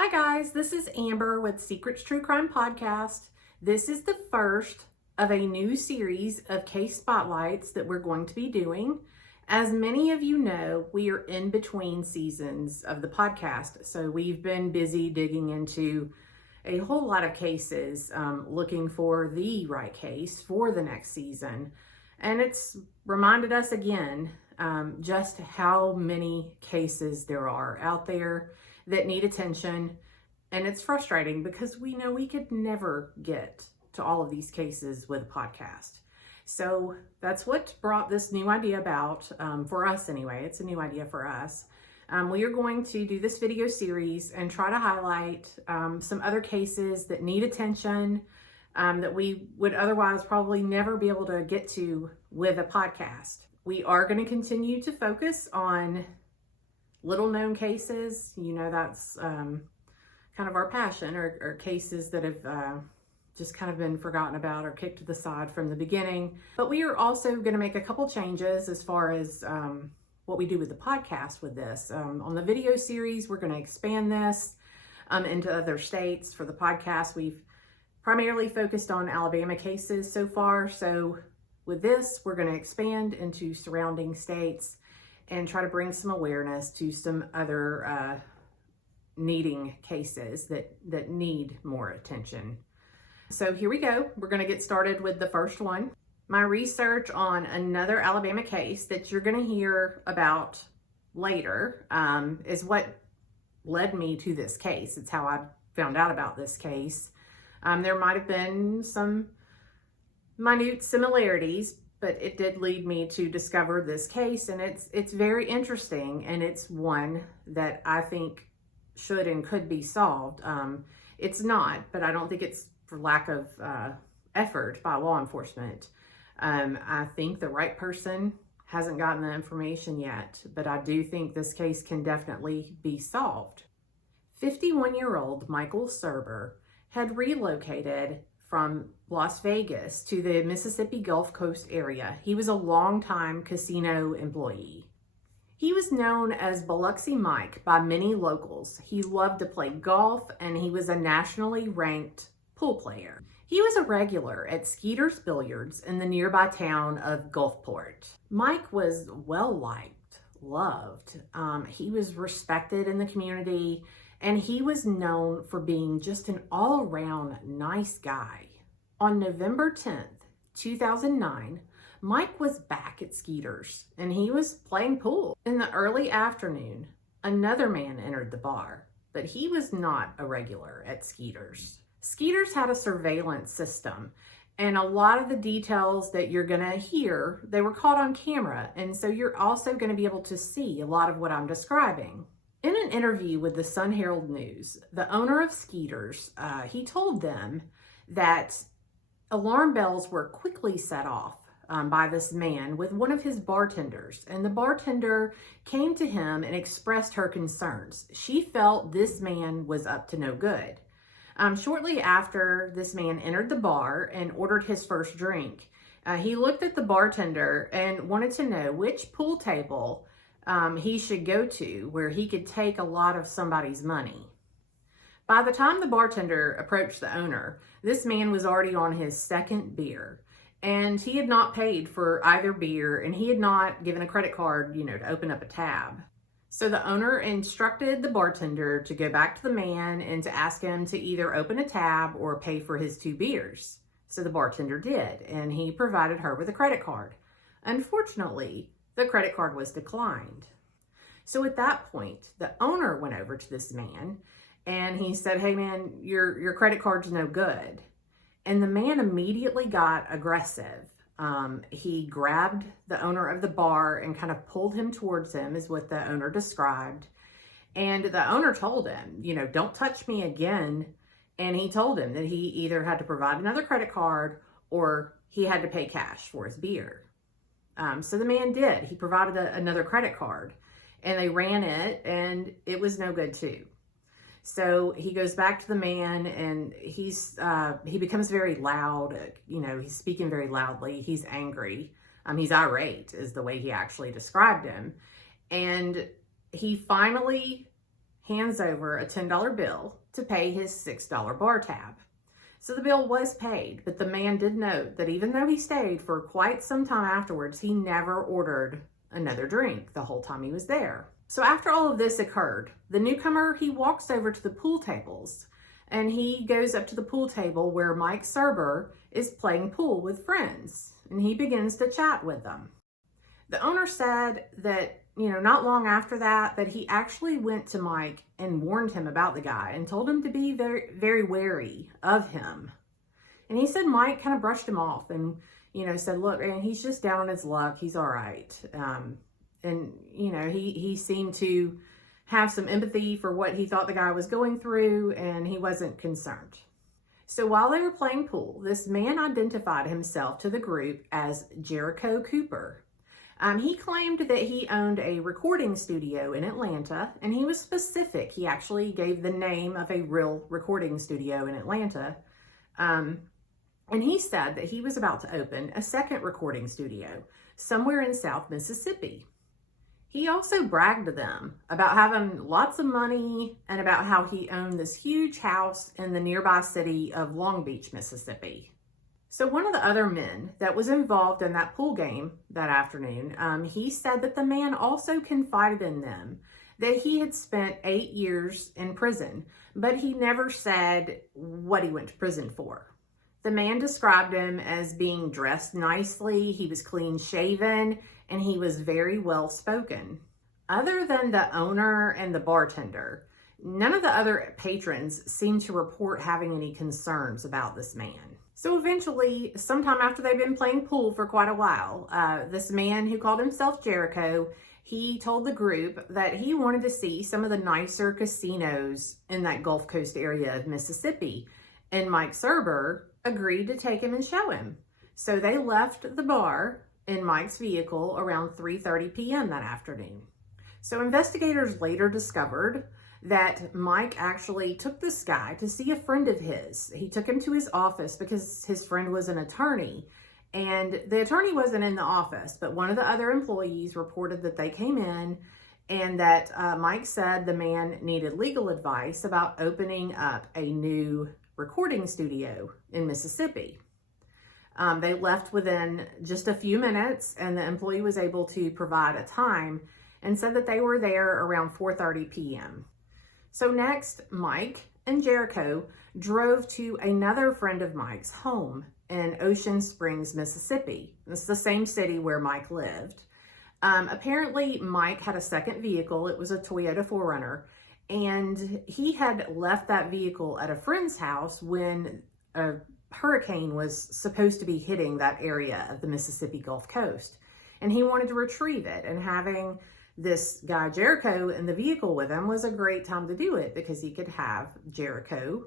Hi guys, this is Amber with Secrets True Crime Podcast. This is the first of a new series of case spotlights that we're going to be doing. As many of you know, we are in between seasons of the podcast, so we've been busy digging into a whole lot of cases, looking for the right case for the next season. And it's reminded us again just how many cases there are out there that need attention. And it's frustrating because we know we could never get to all of these cases with a podcast. So that's what brought this new idea about, for us anyway. It's a new idea for us. We are going to do this video series and try to highlight some other cases that need attention, that we would otherwise probably never be able to get to with a podcast. We are going to continue to focus on little known cases. You know, that's kind of our passion, or cases that have just kind of been forgotten about or kicked to the side from the beginning. But we are also going to make a couple changes as far as what we do with the podcast with this. On the video series, we're going to expand this into other states. For the podcast, we've primarily focused on Alabama cases so far. So with this, we're going to expand into surrounding states and try to bring some awareness to some other needing cases that need more attention. So here we go. We're going to get started with the first one. My research on another Alabama case that you're going to hear about later is what led me to this case. It's how I found out about this case. There might have been some minute similarities, but it did lead me to discover this case, and it's very interesting, and it's one that I think should and could be solved. It's not, but I don't think it's for lack of effort by law enforcement. I think the right person hasn't gotten the information yet, but I do think this case can definitely be solved. 51-year-old Michael Surber had relocated from Las Vegas to the Mississippi Gulf Coast area. He was a longtime casino employee. He was known as Biloxi Mike by many locals. He loved to play golf, and he was a nationally ranked pool player. He was a regular at Skeeter's Billiards in the nearby town of Gulfport. Mike was well-liked, loved. He was respected in the community, and he was known for being just an all-around nice guy. On November 10th, 2009, Mike was back at Skeeter's, and he was playing pool. In the early afternoon, another man entered the bar, but he was not a regular at Skeeter's. Skeeter's had a surveillance system, and a lot of the details that you're gonna hear, they were caught on camera, and so you're also gonna be able to see a lot of what I'm describing. In an interview with the Sun Herald News, the owner of Skeeter's, he told them that alarm bells were quickly set off by this man with one of his bartenders, and the bartender came to him and expressed her concerns. She felt this man was up to no good. Shortly after this man entered the bar and ordered his first drink, he looked at the bartender and wanted to know which pool table he should go to where he could take a lot of somebody's money. By the time the bartender approached the owner, this man was already on his second beer, and he had not paid for either beer, and he had not given a credit card, to open up a tab. So the owner instructed the bartender to go back to the man and to ask him to either open a tab or pay for his 2 beers. So the bartender did, and he provided her with a credit card. Unfortunately, the credit card was declined. So at that point, the owner went over to this man and he said, "Hey man, your credit card's no good." And the man immediately got aggressive. He grabbed the owner of the bar and kind of pulled him towards him, is what the owner described. And the owner told him, "Don't touch me again." And he told him that he either had to provide another credit card or he had to pay cash for his beer. So the man did. He provided another credit card, and they ran it, and it was no good too. So he goes back to the man, and he becomes very loud. He's speaking very loudly. He's angry. He's irate is the way he actually described him. And he finally hands over a $10 bill to pay his $6 bar tab. So the bill was paid, but the man did note that even though he stayed for quite some time afterwards, he never ordered another drink the whole time he was there. So after all of this occurred, the newcomer, he walks over to the pool tables and he goes up to the pool table where Mike Surber is playing pool with friends, and he begins to chat with them. The owner said that, not long after that he actually went to Mike and warned him about the guy and told him to be very, very wary of him. And he said Mike kind of brushed him off and, said, look, man, he's just down on his luck. He's all right. He seemed to have some empathy for what he thought the guy was going through, and he wasn't concerned. So while they were playing pool, this man identified himself to the group as Jericho Cooper. He claimed that he owned a recording studio in Atlanta, and he was specific. He actually gave the name of a real recording studio in Atlanta. And he said that he was about to open a second recording studio somewhere in South Mississippi. He also bragged to them about having lots of money and about how he owned this huge house in the nearby city of Long Beach, Mississippi. So one of the other men that was involved in that pool game that afternoon, he said that the man also confided in them that he had spent 8 years in prison, but he never said what he went to prison for. The man described him as being dressed nicely, he was clean shaven, and he was very well spoken. Other than the owner and the bartender, none of the other patrons seemed to report having any concerns about this man. So eventually, sometime after they'd been playing pool for quite a while, this man who called himself Jericho, he told the group that he wanted to see some of the nicer casinos in that Gulf Coast area of Mississippi. And Mike Surber agreed to take him and show him. So they left the bar in Mike's vehicle around 3:30 p.m. that afternoon. So investigators later discovered that Mike actually took this guy to see a friend of his. He took him to his office because his friend was an attorney, and the attorney wasn't in the office, but one of the other employees reported that they came in and that Mike said the man needed legal advice about opening up a new recording studio in Mississippi. They left within just a few minutes, and the employee was able to provide a time and said that they were there around 4:30 p.m. So next, Mike and Jericho drove to another friend of Mike's home in Ocean Springs, Mississippi. It's the same city where Mike lived. Apparently, Mike had a second vehicle. It was a Toyota 4Runner, and he had left that vehicle at a friend's house when a hurricane was supposed to be hitting that area of the Mississippi Gulf Coast. And he wanted to retrieve it, and having this guy Jericho in the vehicle with him was a great time to do it because he could have Jericho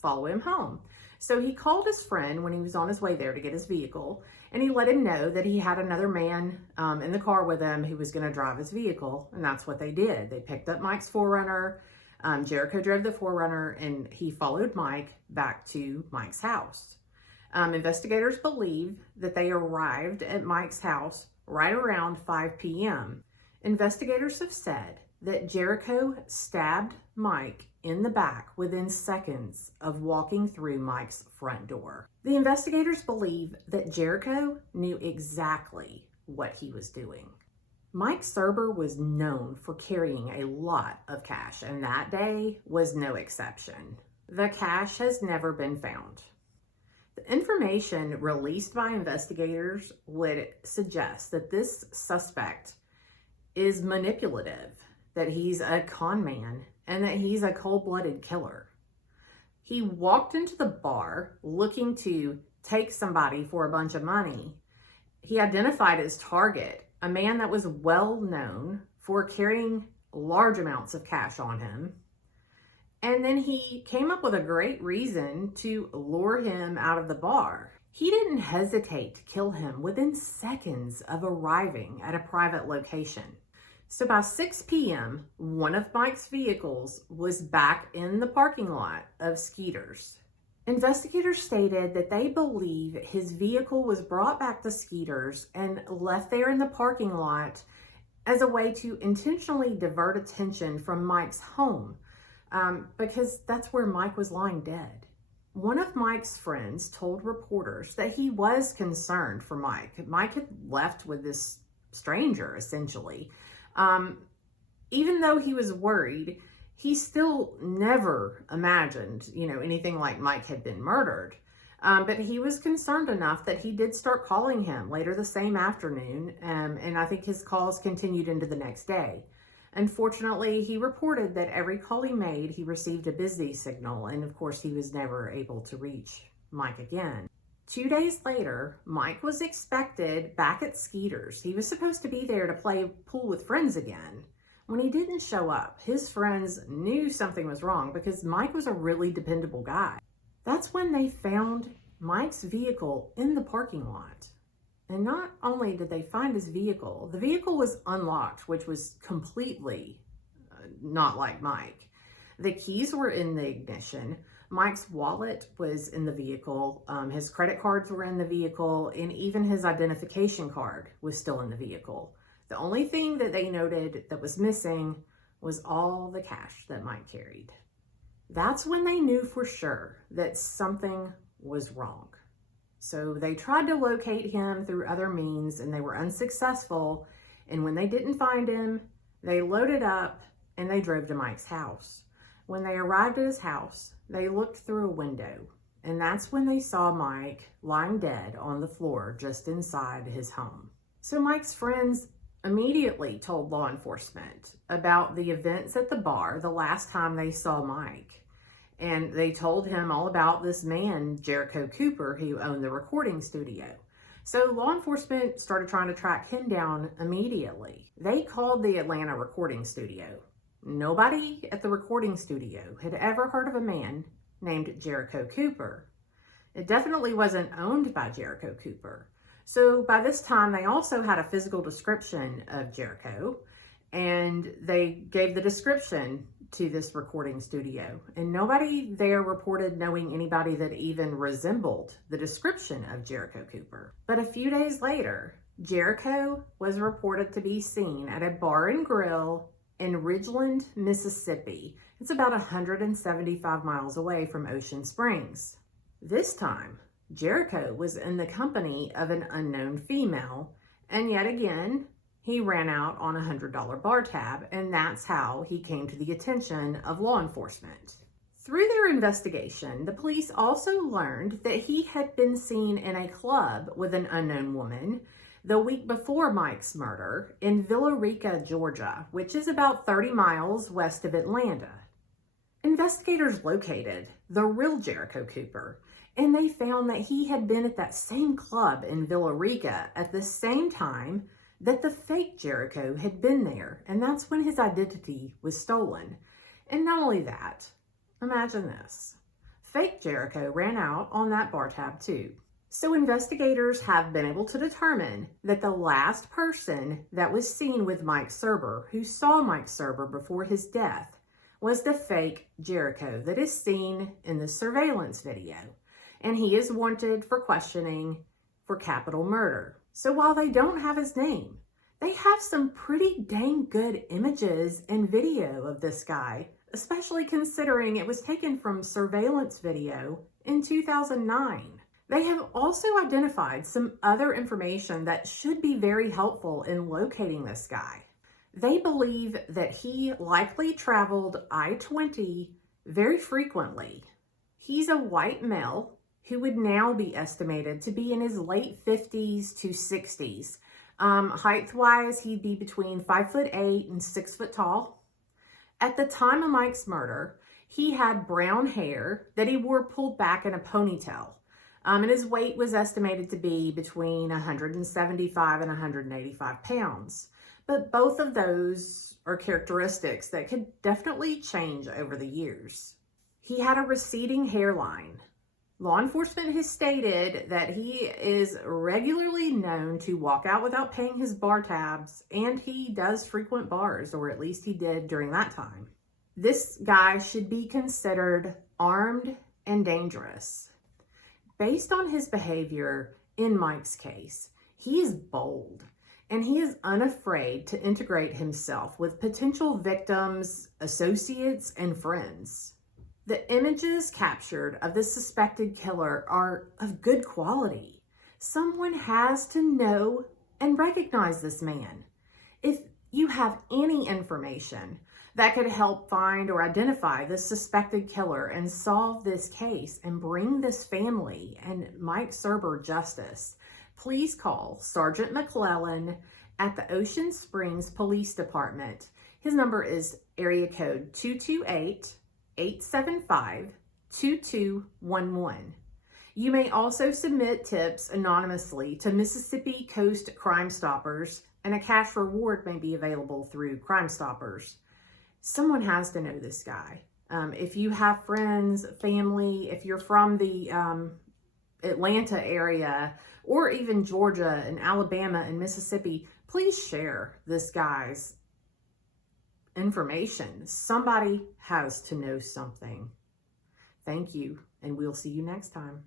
follow him home. So he called his friend when he was on his way there to get his vehicle, and he let him know that he had another man in the car with him who was going to drive his vehicle, and that's what they did. They picked up Mike's 4Runner, Jericho drove the 4Runner, and he followed Mike back to Mike's house. Investigators believe that they arrived at Mike's house right around 5 p.m. Investigators have said that Jericho stabbed Mike in the back within seconds of walking through Mike's front door. The investigators believe that Jericho knew exactly what he was doing. Mike Surber was known for carrying a lot of cash, and that day was no exception. The cash has never been found. The information released by investigators would suggest that this suspect is manipulative, that he's a con man, and that he's a cold-blooded killer. He walked into the bar looking to take somebody for a bunch of money. He identified his target, a man that was well known for carrying large amounts of cash on him. And then he came up with a great reason to lure him out of the bar. He didn't hesitate to kill him within seconds of arriving at a private location. So by 6 p.m., one of Mike's vehicles was back in the parking lot of Skeeter's. Investigators stated that they believe his vehicle was brought back to Skeeter's and left there in the parking lot as a way to intentionally divert attention from Mike's home, because that's where Mike was lying dead. One of Mike's friends told reporters that he was concerned for Mike. Mike had left with this stranger, essentially. Even though he was worried, he still never imagined, anything like Mike had been murdered. But he was concerned enough that he did start calling him later the same afternoon, and I think his calls continued into the next day. Unfortunately, he reported that every call he made, he received a busy signal, and of course, he was never able to reach Mike again. 2 days later, Mike was expected back at Skeeter's. He was supposed to be there to play pool with friends again. When he didn't show up, his friends knew something was wrong because Mike was a really dependable guy. That's when they found Mike's vehicle in the parking lot. And not only did they find his vehicle, the vehicle was unlocked, which was completely not like Mike. The keys were in the ignition. Mike's wallet was in the vehicle. His credit cards were in the vehicle, and even his identification card was still in the vehicle. The only thing that they noted that was missing was all the cash that Mike carried. That's when they knew for sure that something was wrong. So they tried to locate him through other means, and they were unsuccessful. And when they didn't find him, they loaded up and they drove to Mike's house. When they arrived at his house, they looked through a window, and that's when they saw Mike lying dead on the floor just inside his home. So Mike's friends immediately told law enforcement about the events at the bar the last time they saw Mike. And they told him all about this man, Jericho Cooper, who owned the recording studio. So law enforcement started trying to track him down immediately. They called the Atlanta recording studio. Nobody at the recording studio had ever heard of a man named Jericho Cooper. It definitely wasn't owned by Jericho Cooper. So by this time, they also had a physical description of Jericho, and they gave the description to this recording studio. And nobody there reported knowing anybody that even resembled the description of Jericho Cooper. But a few days later, Jericho was reported to be seen at a bar and grill in Ridgeland, Mississippi. It's about 175 miles away from Ocean Springs. This time, Jericho was in the company of an unknown female, and yet again, he ran out on a $100 bar tab, and that's how he came to the attention of law enforcement. Through their investigation, the police also learned that he had been seen in a club with an unknown woman the week before Mike's murder in Villa Rica, Georgia, which is about 30 miles west of Atlanta. Investigators located the real Jericho Cooper, and they found that he had been at that same club in Villa Rica at the same time that the fake Jericho had been there, and that's when his identity was stolen. And not only that, imagine this. Fake Jericho ran out on that bar tab too. So investigators have been able to determine that the last person that was seen with Mike Surber, who saw Mike Surber before his death, was the fake Jericho that is seen in the surveillance video. And he is wanted for questioning for capital murder. So while they don't have his name, they have some pretty dang good images and video of this guy, especially considering it was taken from surveillance video in 2009. They have also identified some other information that should be very helpful in locating this guy. They believe that he likely traveled I-20 very frequently. He's a white male who would now be estimated to be in his late 50s to 60s. Height-wise, he'd be between 5'8" and 6 foot tall. At the time of Mike's murder, he had brown hair that he wore pulled back in a ponytail. And his weight was estimated to be between 175 and 185 pounds. But both of those are characteristics that could definitely change over the years. He had a receding hairline. Law enforcement has stated that he is regularly known to walk out without paying his bar tabs, and he does frequent bars, or at least he did during that time. This guy should be considered armed and dangerous. Based on his behavior in Mike's case, he is bold. and he is unafraid to integrate himself with potential victims, associates, and friends. The images captured of the suspected killer are of good quality. Someone has to know and recognize this man. If you have any information that could help find or identify the suspected killer and solve this case and bring this family and Mike Surber justice, please call Sergeant McClellan at the Ocean Springs Police Department. His number is area code 228-875-2211. You may also submit tips anonymously to Mississippi Coast Crime Stoppers, and a cash reward may be available through Crime Stoppers. Someone has to know this guy. If you have friends, family, if you're from the Atlanta area, or even Georgia and Alabama and Mississippi, please share this guy's information. Somebody has to know something. Thank you, and we'll see you next time.